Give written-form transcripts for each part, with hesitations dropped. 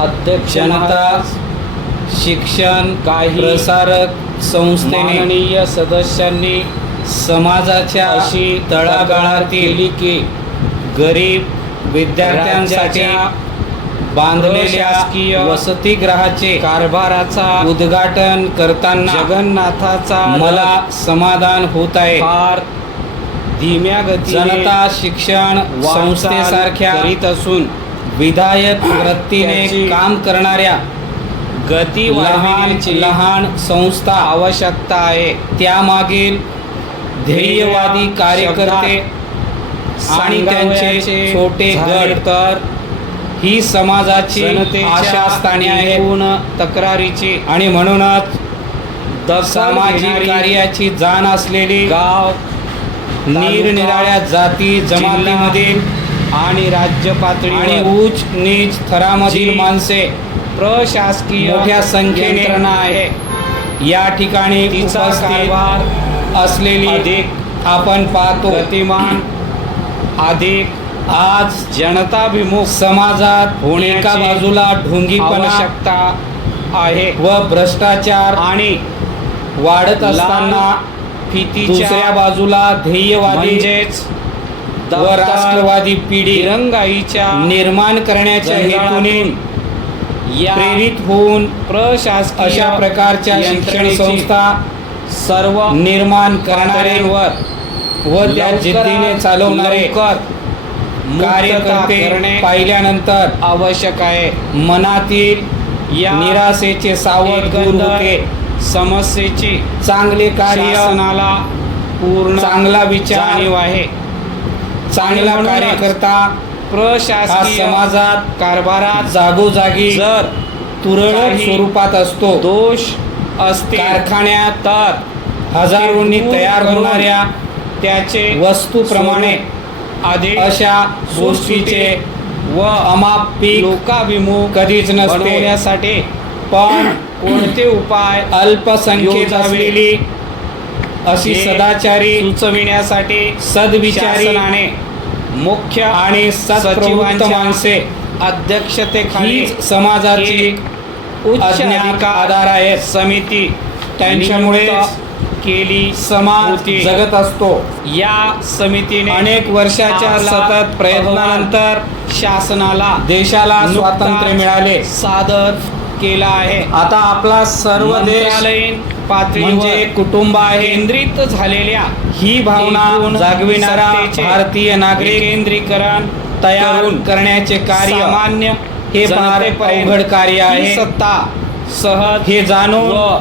अध्यक्ष जनता शिक्षण प्रसारक संस्थेने माननीय सदस्यांनी समाजाच्या अशी तळागाळातील की गरीब विद्यार्थ्यांसाठी बांधलेल्या प्रशासकीय वसतिगृहाचे कारभाराचा उद्घाटन करताना जगन्नाथाचा मला समाधान होत आहे. फार धीम्या गतीने जनता शिक्षण संस्थेसारख्या करीत असून विधायक वृत्तीने त्याची काम करणाऱ्या गती लहान वाढविण्याची लहान संस्था आवश्यकता आहे. त्यामागील ध्येयवादी कार्यकर्ते आणि त्यांचे छोटे गट तर ही समाजाची आशास्थाने आहेत पूर्ण तक्रारीची आणि म्हणूनच सामाजिक घेणारी कार्याची जाण असलेली गाव निरनिराळ्या जाती जमातीमधील आणि राज्य आणि पातळीवर उच्च नीच थरामधील जी माणसे प्रशासकीय मोठ्या संख्येने यंत्रणा आहे. या ठिकाणी तिचा उपस्थित कारभार असलेली अधिक आपण पाहतो. गतिमान अधिक आज जनताभिमुख समाजात होण्याची एका बाजूला ढोंगीपणा आवश्यकता आहे व भ्रष्टाचार आणि वाढत असताना फितीच्या दुसऱ्या बाजूला ध्येयवादी म्हणजेच व राष्ट्रवादी पिढी दिरंगाईच्या निर्माण करण्याच्या हेतूने या प्रेरित होऊन प्रशासकीय अशा प्रकारच्या शिक्षण यंत्रणेची संस्था सर्व निर्माण करणारे व त्या जिद्दीने चालवणारे कार्यकर्ते करणे पाहिल्यानंतर आवश्यक आहे. मनातील या निराशेचे सावट दूर होते. समस्येची चांगले कार्य शासनाला पूर्ण चांगला विचार जाणीव आहे. चांगला म्हणूनच कार्यकर्ता हा प्रशासकीय समाजात कारभारात जागोजागी जर तुरळक काही स्वरूपात असतो. दोष असतील कारखान्यात तर हजारोंनी दूर तयार करून होणाऱ्या त्याचे वस्तूप्रमाणे अधिक अशा गोष्टीचे व अमाप पीक लोकाभिमुख कधीच नसते. बनवण्यासाठी पण कोणते उपाय अल्पसंख्येत योजावे असलेली अशी हे सदाचारी सुचविण्यासाठी सद्विचारी शासनाने मुख्य आणि सत्प्रवृत्त सचिवांच्या माणसे अध्यक्षतेखाली हीच समाजाची एक उच्च अज्ञात अधिकार आधार आहेत. समिती त्यांच्यामुळे नियुक्त केली समाज होती. जगत असतो. या समितीने अनेक वर्षाच्या आपला सतत प्रयत्नानंतर शासनाला देशाला स्वातंत्र्य मिळाले. सादर केला आहे. आता आपला सर्व देश मंत्रालयीन पातळीवर म्हणजे कुटुंब आहे. केंद्रित झालेल्या ही भावना एकूण जागविणारा सत्तेचे भारतीय नागरिक केंद्रीकरण तयार करून करण्याचे कार्य सामान्य हे फार जनतेपर्यंत अवघड कार्य ही आहे. सत्ता सहज हे जाणून व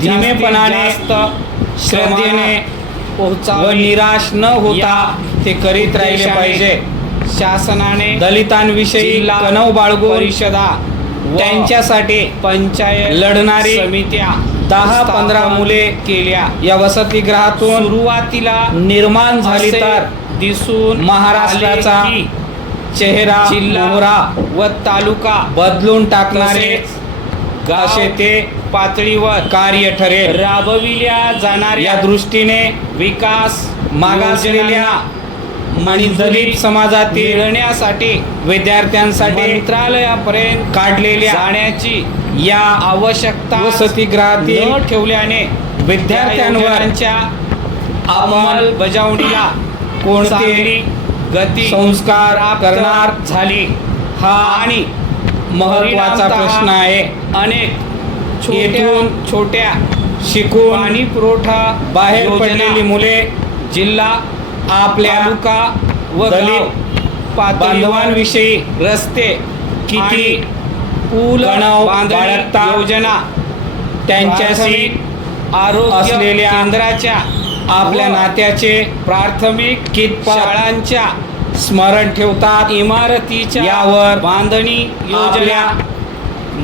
धीमेपणाने जास्तीत जास्त श्रद्धेने व पोहोचावी निराश न होता या ते करीत राहिले उद्देशाने पाहिजे. शासनाने दलितांविषयी जिल्हा कणव बाळगून परिषदा व त्यांच्यासाठी पंचायत लढणारी समित्या 10-15 स्थापन मुले केल्या. या वसतिगृहातून सुरुवातीला निर्माण झाली असे तर दिसून महाराष्ट्राचा आले की चेहरा जिल्हा मोहरा व तालुका बदलून टाकणारे तसेच असे ते पातळीवर कार्य ठरेल. राबविल्या जाणाऱ्या या दृष्टीने विकास मागासलेल्या आणि दलित समाजातील मिळण्यासाठी विद्यार्थ्यांसाठी मंत्रालयापर्यंत काढलेल्या जाण्याची या आवश्यकता वसतिगृहातील न ठेवल्याने विद्यार्थ्यांवर अंमलबजावणीला कोणते चांगली गती संस्कार प्राप्त करणार झाली. हा आणि महत्त्वाचा परिणामतः प्रश्न आहे. अनेक येथून छोट्या शिकून पाणी पुरवठा बाहेर योजना, पडलेली मुले जिल्हा आपल्या तालुका व दलित गाव पातळीवर बांधवांविषयी रस्ते किती आणि पूल कणव बांधणी बाळगता योजना त्यांच्याशी प्राथमिक आरोग्य असलेल्या केंद्राच्या आपल्या व नात्याचे प्राथमिक कितपत शाळांच्या स्मरण ठेवतात इमारतीच्या यावर बांधणी योजना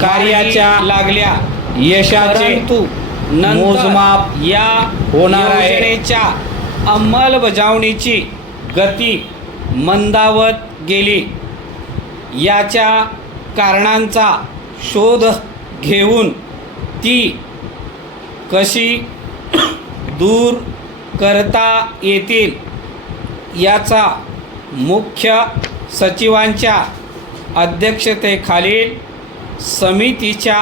कार्याच्या मार्गी लागल्या. यशाचे परंतु नंतर मोजमाप या होणार आहे. योजनेच्या अंमलबजावणीची गती मंदावत गेली. याच्या कारणांचा शोध घेऊन ती कशी दूर करता येतील याचा मुख्य सचिवांच्या अध्यक्षतेखालील समितीच्या